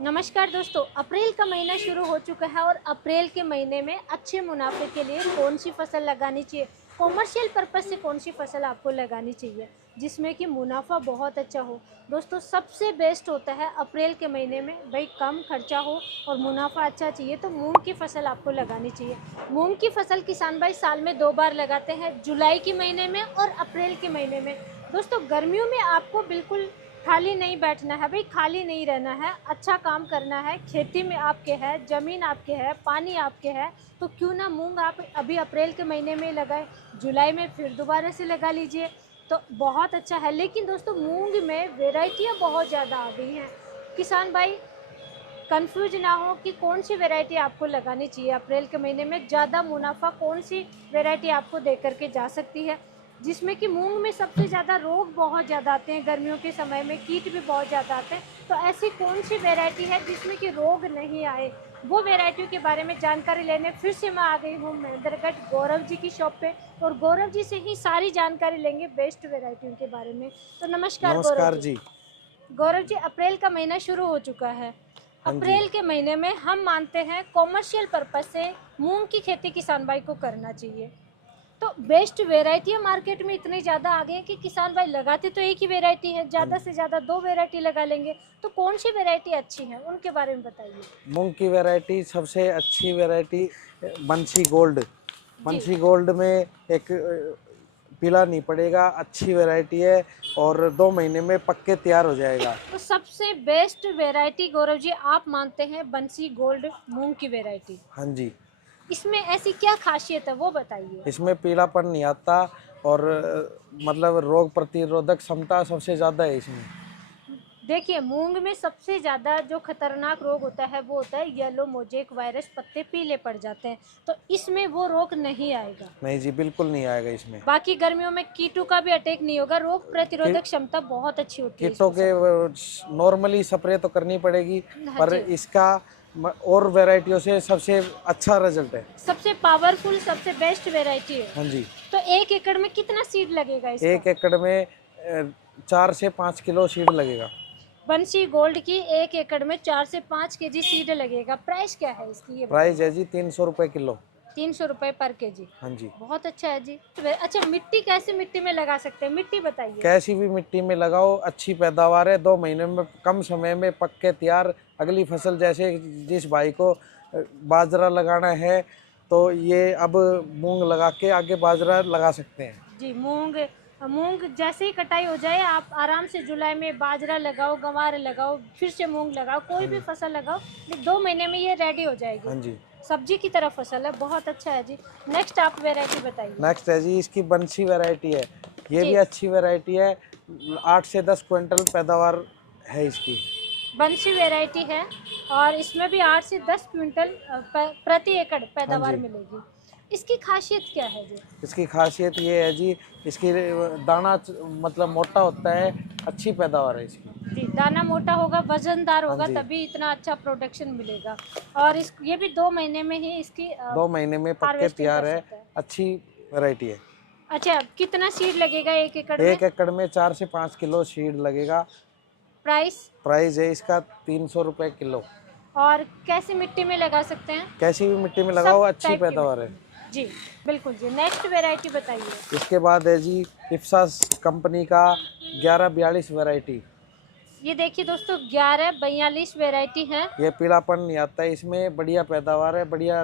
नमस्कार दोस्तों, अप्रैल का महीना शुरू हो चुका है और अप्रैल के महीने में अच्छे मुनाफे के लिए कौन सी फसल लगानी चाहिए, कॉमर्शियल पर्पस से कौन सी फसल आपको लगानी चाहिए जिसमें कि मुनाफा बहुत अच्छा हो। दोस्तों, सबसे बेस्ट होता है अप्रैल के महीने में भाई कम खर्चा हो और मुनाफा अच्छा चाहिए तो मूंग की फसल आपको लगानी चाहिए। मूंग की फसल किसान भाई साल में 2 बार लगाते हैं, जुलाई के महीने में और अप्रैल के महीने में। दोस्तों, गर्मियों में आपको बिल्कुल खाली नहीं बैठना है भाई, खाली नहीं रहना है, अच्छा काम करना है। खेती में आपके है, ज़मीन आपके है, पानी आपके है, तो क्यों ना मूंग आप अभी अप्रैल के महीने में लगाए, जुलाई में फिर दोबारा से लगा लीजिए तो बहुत अच्छा है। लेकिन दोस्तों, मूंग में वेराइटियाँ बहुत ज़्यादा आ गई हैं। किसान भाई कंफ्यूज ना हो कि कौन सी वैरायटी आपको लगानी चाहिए। अप्रैल के महीने में ज़्यादा मुनाफा कौन सी वैरायटी आपको दे करके जा सकती है, जिसमें कि मूंग में सबसे ज़्यादा रोग बहुत ज़्यादा आते हैं, गर्मियों के समय में कीट भी बहुत ज़्यादा आते हैं। तो ऐसी कौन सी वैरायटी है जिसमें कि रोग नहीं आए, वो वैरायटियों के बारे में जानकारी लेने फिर से मैं आ गई हूँ महेंद्रगढ़ गौरव जी की शॉप पे, और गौरव जी से ही सारी जानकारी लेंगे बेस्ट वैरायटियों के बारे में। तो नमस्कार गौरव नमस्कार जी। जी। गौरव जी, अप्रैल का महीना शुरू हो चुका है। हाँ जी। अप्रैल के महीने में हम मानते हैं कॉमर्शियल पर्पस से मूंग की खेती किसान भाई को करना चाहिए। तो बेस्ट वेराइटियाँ मार्केट में इतनी ज़्यादा आ गई हैं कि किसान भाई लगाते तो एक ही वेराइटी है, हाँ ज़्यादा जी। से ज़्यादा 2 वेराइटी लगा लेंगे। तो कौन सी वेराइटी अच्छी है उनके बारे में बताइए। मूंग की वैरायटी सबसे अच्छी वैरायटी बंसी गोल्ड। जी, बंसी गोल्ड में एक पीला नहीं पड़ेगा, अच्छी वैरायटी है और 2 महीने में पक्के तैयार हो जाएगा। तो सबसे बेस्ट वेराइटी गौरव जी आप मानते हैं बंसी गोल्ड मूंग की वेराइटी। हाँ जी। इसमें ऐसी क्या खासियत है वो बताइए। इसमें पीलापन नहीं आता और मतलब रोग प्रतिरोधक क्षमता सबसे ज़्यादा है इसमें। देखिए, मूंग में सबसे ज़्यादा जो खतरनाक रोग होता है वो होता है येलो मोजेक वायरस, पत्ते पीले पड़ जाते हैं। तो इसमें वो रोग नहीं आएगा। नहीं जी, बिल्कुल नहीं आएगा इसमें। बाकी गर्मियों में कीटों का भी अटैक नहीं होगा। रोग कि प्रतिरोधक क्षमता बहुत अच्छी होती है इस कीटों के फसल में। नॉर्मली स्प्रे तो करनी पड़ेगी, हाँ पर जी, इसका और वैरायटियों से सबसे अच्छा रिजल्ट है। सबसे पावरफुल सबसे बेस्ट वेराइटी है। हाँ जी। तो 1 एकड़ में कितना सीड लगेगा इसका? 1 एकड़ में 4 से 5 किलो सीड लगेगा। बंसी गोल्ड की 1 एकड़ में 4 से 5 केजी सीड लगेगा। प्राइस क्या है इसकी ये प्राइस बताइए। है जी 300 रुपये किलो। 300 रुपये पर केजी। हाँ जी। बहुत अच्छा है जी। अच्छा, मिट्टी कैसी मिट्टी में लगा सकते हैं, मिट्टी बताइए। कैसी भी मिट्टी में लगाओ, अच्छी पैदावार है। 2 महीने में कम समय में पक्के तैयार। अगली फसल जैसे जिस भाई को बाजरा लगाना है तो ये अब मूंग लगा के आगे बाजरा लगा सकते हैं। जी, मूंग मूंग जैसे ही कटाई हो जाए आप आराम से जुलाई में बाजरा लगाओ, गंवार लगाओ, फिर से मूंग लगाओ, कोई भी फसल लगाओ, 2 महीने में ये रेडी हो जाएगी। हाँ जी। सब्जी की तरह फसल है, बहुत अच्छा है जी। नेक्स्ट आप वेराइटी बताइए। नेक्स्ट है जी, इसकी बंसी वैरायटी है। ये भी जी, अच्छी वैरायटी है। 8 से 10 क्विंटल पैदावार है इसकी। बंसी वेराइटी है और इसमें भी 8 से 10 क्विंटल प्रति एकड़ हाँ पैदावार जी। मिलेगी। इसकी खासियत क्या है जी? इसकी खासियत ये है जी, इसकी दाना मतलब मोटा होता है, अच्छी पैदावार है इसकी। जी, दाना मोटा होगा, वजनदार हाँ होगा, जी। तभी इतना अच्छा प्रोडक्शन मिलेगा। और इस ये भी 2 महीने में ही इसकी 2 महीने में पक्के हार्वेस्टिंग कर तैयार है, सकता है। अच्छी वैरायटी है। अच्छा, कितना सीड लगेगा 1 एकड़ में? 1 एकड़ में 4 से 5 किलो सीड लगेगा। प्राइस? प्राइस है इसका 300 रुपये किलो। और कैसी मिट्टी में लगा सकते हैं? कैसी भी मिट्टी में लगाओ, सब अच्छी टाइप की पैदावार मिट्टी है। में। जी, बिल्कुल जी। नेक्स्ट वेराइटी बताइए। इसके बाद है जी इफ्सा कंपनी का 1142 वैरायटी। ये देखिए दोस्तों, 1142 वेराइटी है। ये पीलापन नहीं आता है इसमें, बढ़िया पैदावार है, बढ़िया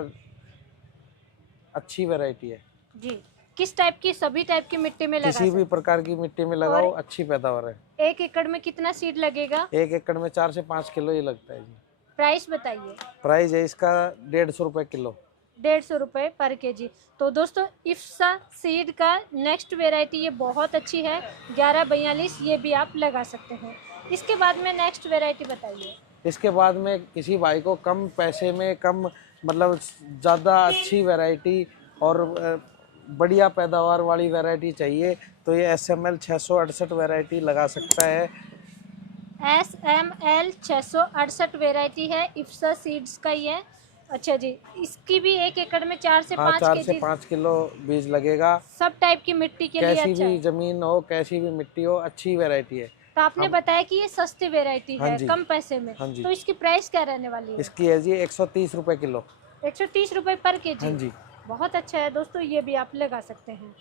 अच्छी वैरायटी है। जी, किस टाइप की, सभी टाइप की मिट्टी में लगा किसी भी सकते प्रकार की मिट्टी में हैं। और लगाओ, अच्छी पैदावार है। 1 एकड़ में कितना सीड लगेगा? 1 एकड़ में 4 से 5 किलो ही लगता है जी। प्राइस बताइए। प्राइस है इसका 150 रुपये किलो। 150 रुपये पर केजी। तो दोस्तों, इफ्सा सीड का नेक्स्ट वेराइटी ये बहुत अच्छी है, 1142, ये भी आप लगा सकते हैं। इसके बाद में नेक्स्ट वेराइटी बताइए। इसके बाद में किसी भाई को कम पैसे में कम मतलब ज़्यादा अच्छी वैरायटी और बढ़िया पैदावार वाली वैरायटी चाहिए तो ये SML 668 वैरायटी लगा सकता है। SML 668 वेराइटी है इफ्सा सीड्स का ये। अच्छा जी, इसकी भी 1 एकड़ में 4 से हाँ, 5 4 से केजी 5 किलो बीज लगेगा। सब टाइप की मिट्टी के लिए कैसी अच्छा भी है। ज़मीन हो, कैसी भी मिट्टी हो, अच्छी वैरायटी है। तो आपने हम- बताया कि ये सस्ती वेराइटी हाँ है, जी। कम पैसे में। हाँ जी। तो इसकी प्राइस क्या रहने वाली है? इसकी है जी 130 रुपए किलो। 130 रुपए पर केजी। हाँ जी। बहुत अच्छा है दोस्तों, ये भी आप लगा सकते हैं।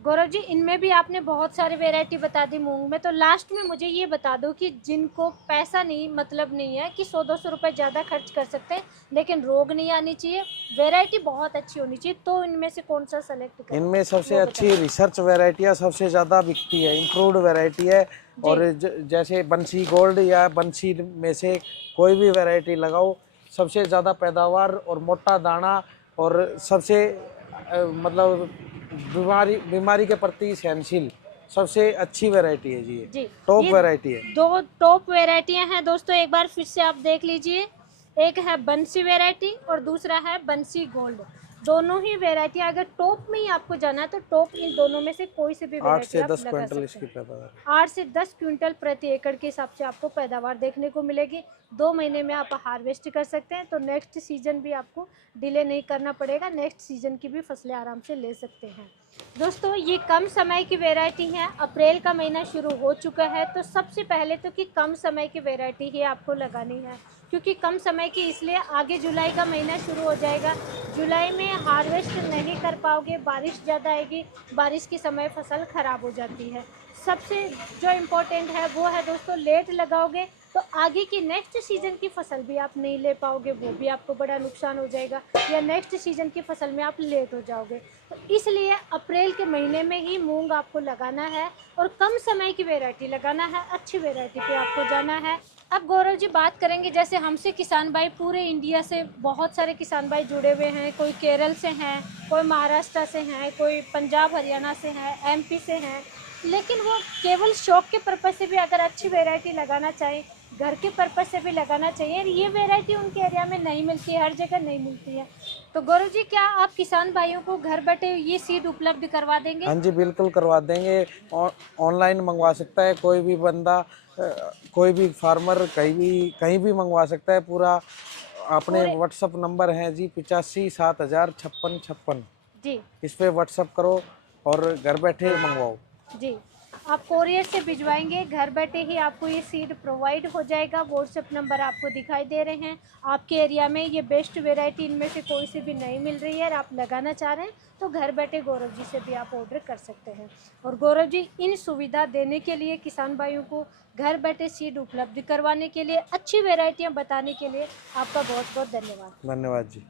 गौरव जी, इनमें भी आपने बहुत सारी वैरायटी बता दी मूंग में, तो लास्ट में मुझे ये बता दो कि जिनको पैसा नहीं मतलब नहीं है कि 100-200 रुपये ज़्यादा खर्च कर सकते हैं लेकिन रोग नहीं आनी चाहिए, वैरायटी बहुत अच्छी होनी चाहिए, तो इनमें से कौन सा सेलेक्ट करें? इनमें सबसे वो अच्छी बताइए। रिसर्च वैरायटियाँ सबसे ज़्यादा बिकती है, इम्प्रूव्ड वैरायटी है। और जैसे बंसी गोल्ड या बंसी में से कोई भी वैरायटी लगाओ, सबसे ज़्यादा पैदावार और मोटा दाना और सबसे मतलब बीमारी के प्रति सहनशील सबसे अच्छी वैरायटी है जी। जी, टॉप ये वैरायटी है। दो टॉप वैरायटियां हैं दोस्तों, एक बार फिर से आप देख लीजिए। एक है बंसी वैरायटी और दूसरा है बंसी गोल्ड। दोनों ही वैरायटी, अगर टॉप में ही आपको जाना है तो टॉप इन दोनों में से कोई से भी 8 वैरायटी से आप 10 लगा क्विंटल सकते इसकी हैं। पैदावार। 8 से 10 क्विंटल प्रति एकड़ के हिसाब से आपको पैदावार देखने को मिलेगी। 2 महीने में आप हार्वेस्ट कर सकते हैं, तो नेक्स्ट सीजन भी आपको डिले नहीं करना पड़ेगा, नेक्स्ट सीजन की भी फसलें आराम से ले सकते हैं। दोस्तों, ये कम समय की वैरायटी है, अप्रैल का महीना शुरू हो चुका है, तो सबसे पहले तो कि कम समय की वैरायटी ही आपको लगानी है, क्योंकि कम समय की इसलिए आगे जुलाई का महीना शुरू हो जाएगा, जुलाई में हार्वेस्ट नहीं कर पाओगे, बारिश ज़्यादा आएगी, बारिश के समय फसल ख़राब हो जाती है। सबसे जो इम्पोर्टेंट है वो है दोस्तों, लेट लगाओगे तो आगे की नेक्स्ट सीजन की फसल भी आप नहीं ले पाओगे, वो भी आपको बड़ा नुकसान हो जाएगा, या नेक्स्ट सीजन की फसल में आप लेट हो जाओगे। तो इसलिए अप्रैल के महीने में ही मूंग आपको लगाना है और कम समय की वैरायटी लगाना है, अच्छी वैरायटी पे आपको जाना है। अब गौरव जी बात करेंगे, जैसे हमसे किसान भाई पूरे इंडिया से बहुत सारे किसान भाई जुड़े हुए हैं, कोई केरल से हैं, कोई महाराष्ट्र से हैं, कोई पंजाब हरियाणा से हैं, एमपी से हैं, लेकिन वो केवल शौक के पर्पज़ से भी अगर अच्छी वैरायटी लगाना चाहें, घर के पर्पज़ से भी लगाना चाहिए, ये वैरायटी उनके एरिया में नहीं मिलती है, हर जगह नहीं मिलती है। तो गौरव जी, क्या आप किसान भाइयों को घर बैठे ये सीड उपलब्ध करवा देंगे? हाँ जी, बिल्कुल करवा देंगे। ऑनलाइन मंगवा सकता है कोई भी बंदा, कोई भी फार्मर कहीं भी मंगवा सकता है। पूरा अपने व्हाट्सअप नंबर है जी 85 7000 56 56। जी इस पे व्हाट्सअप करो और घर बैठे मंगवाओ। जी, आप कोरियर से भिजवाएंगे, घर बैठे ही आपको ये सीड प्रोवाइड हो जाएगा। व्हाट्सएप नंबर आपको दिखाई दे रहे हैं। आपके एरिया में ये बेस्ट वैरायटी इनमें से कोई से भी नहीं मिल रही है और आप लगाना चाह रहे हैं, तो घर बैठे गौरव जी से भी आप ऑर्डर कर सकते हैं। और गौरव जी, इन सुविधा देने के लिए, किसान भाइयों को घर बैठे सीड उपलब्ध करवाने के लिए, अच्छी वेराइटियाँ बताने के लिए आपका बहुत बहुत धन्यवाद। धन्यवाद जी।